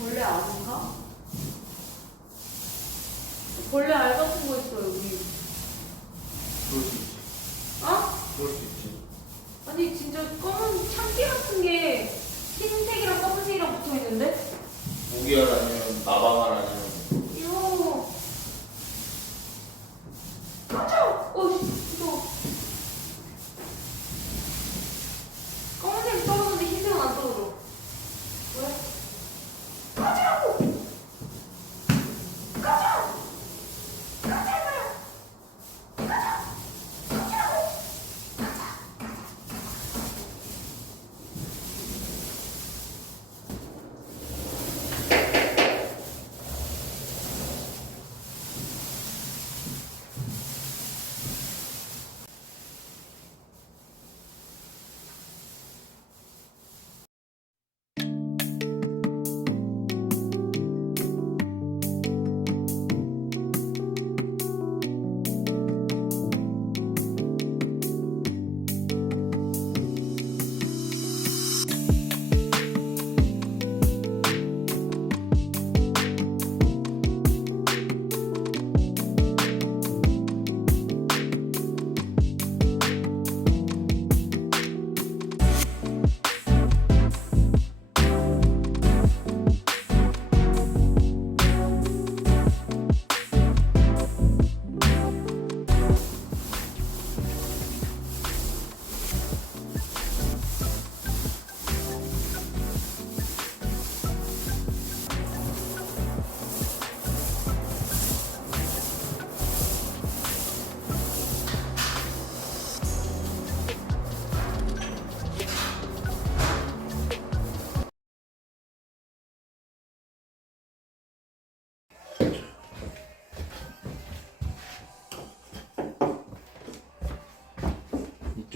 벌레 아닌가? 벌레 알 같은 거 있어 여기. 그럴 수 있지. 어? 그럴 수 있지. 아니 진짜 검은 참깨 같은 게 흰색이랑 검은색이랑 붙어 있는데? 모기알 아니면 나방알 아니면 이거 가자. 무서워. 검은색 떨어졌는데 흰색은 안 떨어져. 왜? 가자고. 가자. 가자. 가자. 가자고.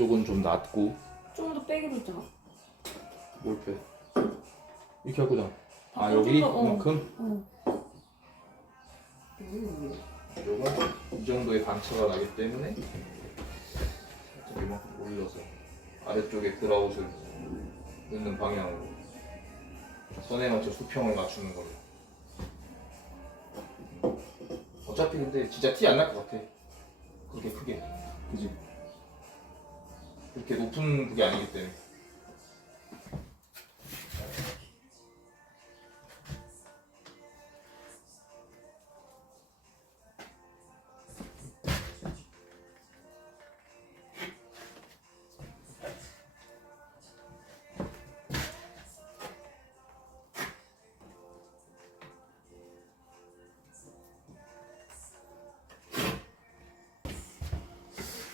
이쪽은 좀 낮고. 좀 더 빼기로 했잖아. 뭘 빼? 이렇게 하고 나. 아 좀 여기 더, 이만큼? 어. 이쪽은 이 정도의 단차가 나기 때문에 살짝 이만큼 올려서 아래쪽에 드라웃을 넣는 방향으로 선에 맞춰 수평을 맞추는 걸로. 어차피 근데 진짜 티 안 날 것 같아. 그렇게 크게. 그지? 그렇게 높은 그게 아니기 때문에.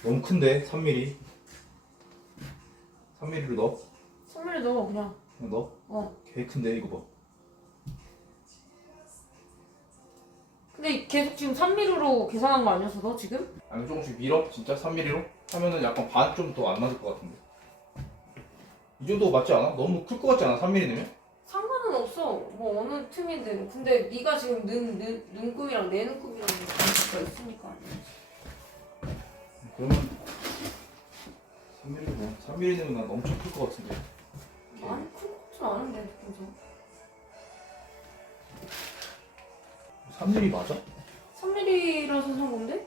너무 큰데? 3mm. 3mm로 넣어? 선물에 넣어 그냥. 넣어? 어. 개 큰데 이거 봐. 근데 계속 지금 3mm로 계산한 거 아니었어 너 지금? 아니 조금씩 밀어? 진짜 3mm로? 하면은 약간 반 좀 더 안 맞을 것 같은데. 이 정도 맞지 않아? 너무 클 것 같지 않아? 3mm 되면? 상관은 없어. 뭐 어느 틈이든. 근데 네가 지금 눈금이랑 내 눈금이랑 관계가 있으니까. 그러면 3mm면 3mm면 난 엄청 클 것 같은데. 아니 큰거 같진 않은데 느낌상. 3mm 맞아? 3mm라서 산 건데?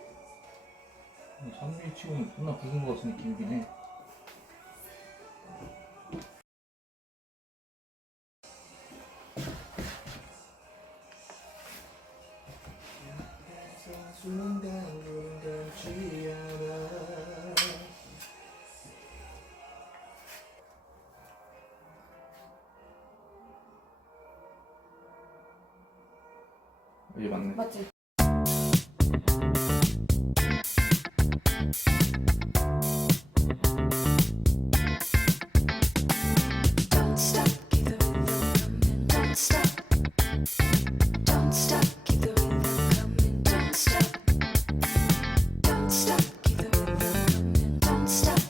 3mm 치고는 존나 굵은 것 같은 느낌이긴 해. 이게 맞네. 맞지? Don't stop, keep the rhythm coming. Don't stop. Don't stop, keep the rhythm coming. Don't stop. Don't stop, keep the rhythm coming. Don't stop.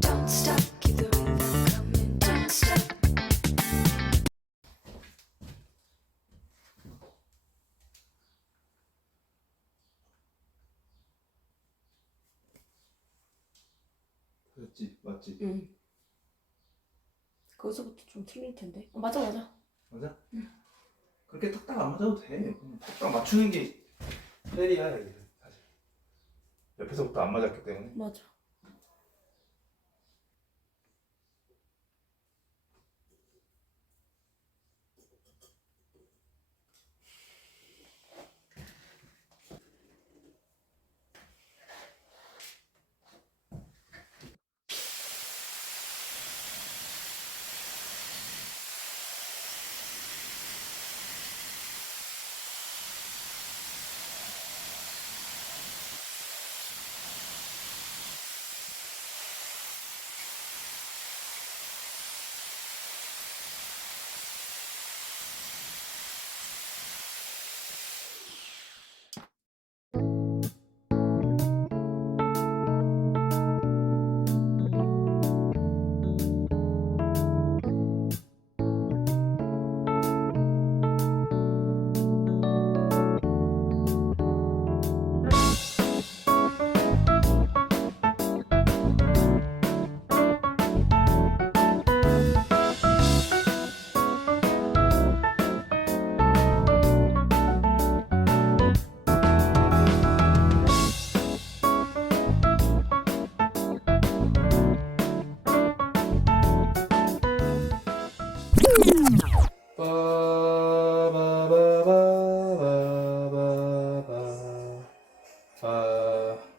Don't stop, keep the rhythm coming. Don't stop. 맞지? 맞지? 응. 거기서부터 좀 틀릴 텐데. 맞아 맞아. 맞아? 응. 그렇게 탁탁 안 맞아도 돼. 그냥 탁탁 맞추는 게 헬이야 이게 사실. 옆에서부터 안 맞았기 때문에. 맞아.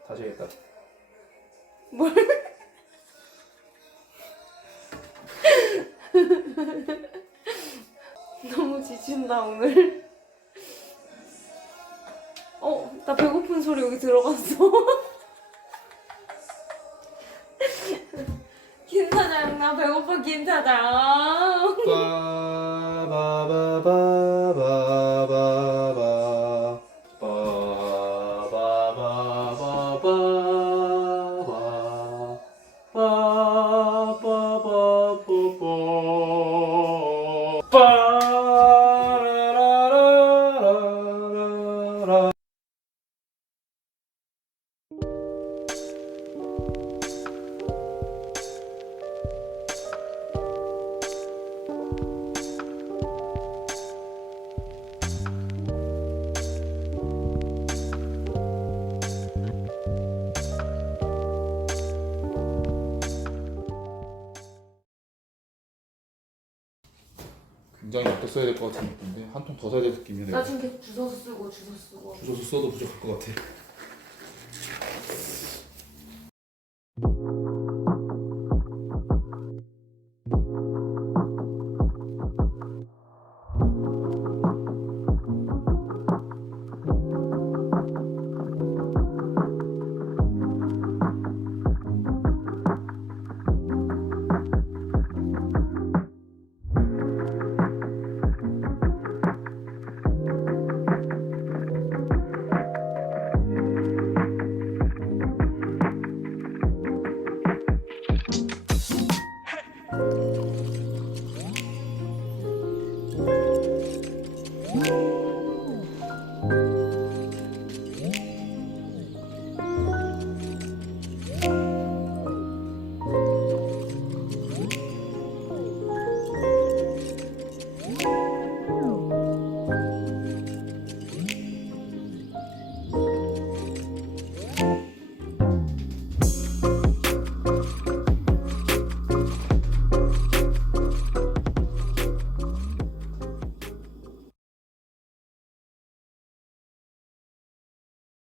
다시 해야겠다. 뭘? 너무 지친다 오늘. 나 배고픈 소리 여기 들어갔어. 김 사장 나 배고파 김 사장. 문장이 어떻게 써야 될 것 같은 느낌인데 한 통 더 사야 될 느낌이야. 나 지금 계속 주워서 쓰고 주소서 써도 부족할 것 같아.